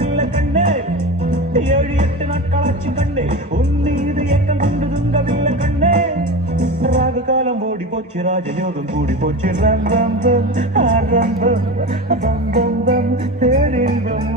தூங்கவில்லை கண்ணே 7-8 நாட்களாச்சு கண்ணே உன் மீது ஏக்கம் கொண்டு தூங்கவில்லை கண்ணே ராகு காலம் ஓடி போச்சு ராஜயோகம் கூடி போச்சு ரம் ரம் ரம் ரம் ரம் ரம் ரம் ரம் பேரின்பம்